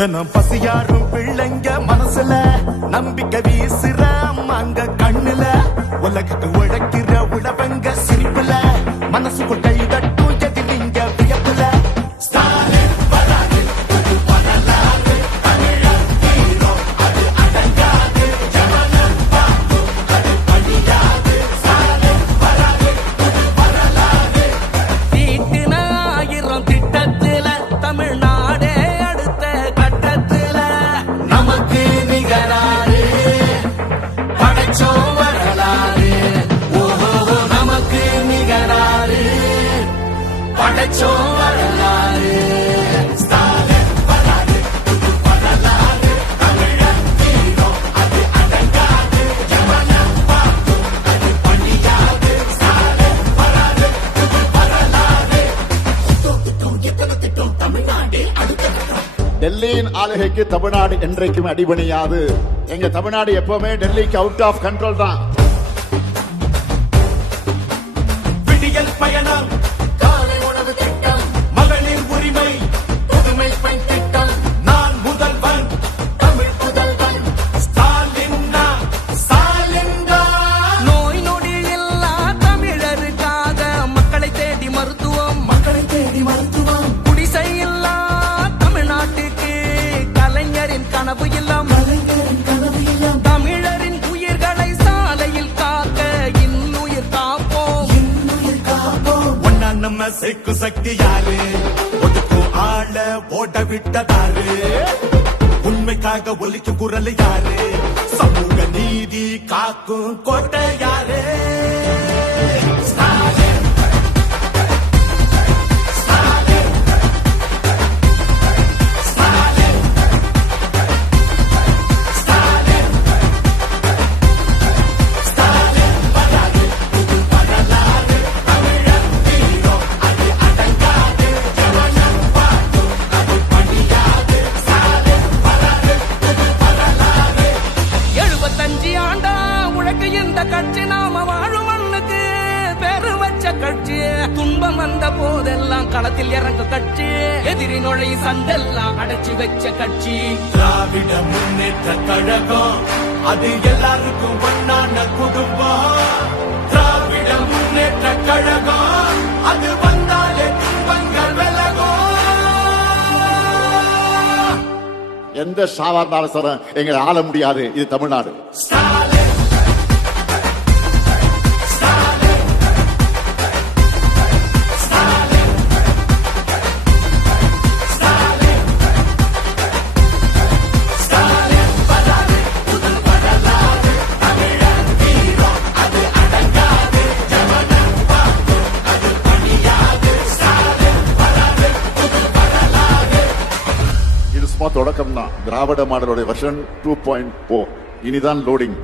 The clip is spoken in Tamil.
தினம் பசியாரும் பிள்ளைங்க மனசுல நம்பிக்கை வீசுற அம்மாங்க கண்ணுல உலகத்துக்கு உழைக்கிற உழவங்க சிரிப்புல மனசுக்குள் கை தட்டும் எதிரிங்க வியப்புல ஸ்டாலின் வராது வரலாறு தமிழர் ஹீரோ அது அடங்காது ஜமனம் பாக்கும் அது பணியாது ஸ்டாலின் வராது வரலாறு தீட்டின 1000 திட்டத்தில தமிழ்நாடே அடுத்த கட்டத்தில நமக்கு நிகராறு படைச்சோம் வரலாறு ஓஹோ நமக்கு நிகராறு படைச்சோம் வரலாறு ஸ்டாலின் வராது வரலாறு தமிழர் ஹீரோ அது அடங்காது ஜமனம் பாக்கும் அது பணியாது ஸ்டாலின் வராது வரலாறு திட்டம் தமிழ்நாடு அடுத்த டெல்லியின் ஆளுகைக்கு தமிழ்நாடு என்றைக்கும் அடிபணியாது. எங்க தமிழ்நாடு எப்பவுமே டெல்லிக்கு அவுட் ஆஃப் கண்ட்ரோல் தான். விடியல் பயணம் காலை உணவு திட்டம் மகளிர் உரிமை புதுமை பெண் திட்டம் நான் முதல்வன் தமிழ் புதல்வன் ஸ்டாலின் நோய் நொடி இல்லா தமிழருக்காக மக்களை தேடி மருத்துவம் குடிசை இல்லா தமிழ்நாட்டுக்கு கலைஞரின் கனவு இல்லம் தமிழரின் உயிர்களை சாலையில் காக்க இன்னுயிர் காப்போம் ஒன்னா நம்ம சேர்க்கும் சக்தி யாரு ஒதுக்கும் ஆள ஓட விட்டதாரு உண்மைக்காக ஒலிக்கும் குரல் யாரு சமூக நீதி காக்கும் கோட்டை யாரு ஸ்டாலின் ஸ்டாலின் ஸ்டாலின் ஸ்டாலின் ஸ்டாலின் வராது வரலாறு தமிழர் ஹீரோ அது அடங்காது ஜமனம் பாக்கும் அது பணியாது ஸ்டாலின் வராது வரலாறு 75 ஆண்டா உழைக்க இந்த கட்சி நாம வாழும் மண்ணுக்கு பேரு வச்ச கட்சி துன்பம் வந்த போதெல்லாம் களத்தில் இறங்க கட்சி எதிரி நுழை சண்டெல்லாம் அடைச்சி வச்ச கட்சி திராவிட முன்னேற்ற கழகம் அது எல்லாருக்கும் ஒன்னான குடும்பம் திராவிட முன்னேற்ற கழகம் அது வந்தாலே துன்பங்கள் விலகும் எந்த சாதாரண அரசரும் எங்களை ஆள முடியாது. இது தமிழ்நாடு. ஸ்டாலின் ஸ்டாலின் ஸ்டாலின் ஸ்டாலின் ஸ்டாலின் வராது புது வரலாறு தமிழர் ஹீரோ அது அடங்காது ஜமனம் பாக்கும் அது பணியாது ஸ்டாலின் வராது புது வரலாறு இது சும்மா தொடக்கம் தான். திராவிட மாடலுடைய வெர்ஷன் 2.0 இனிதான் லோடிங்.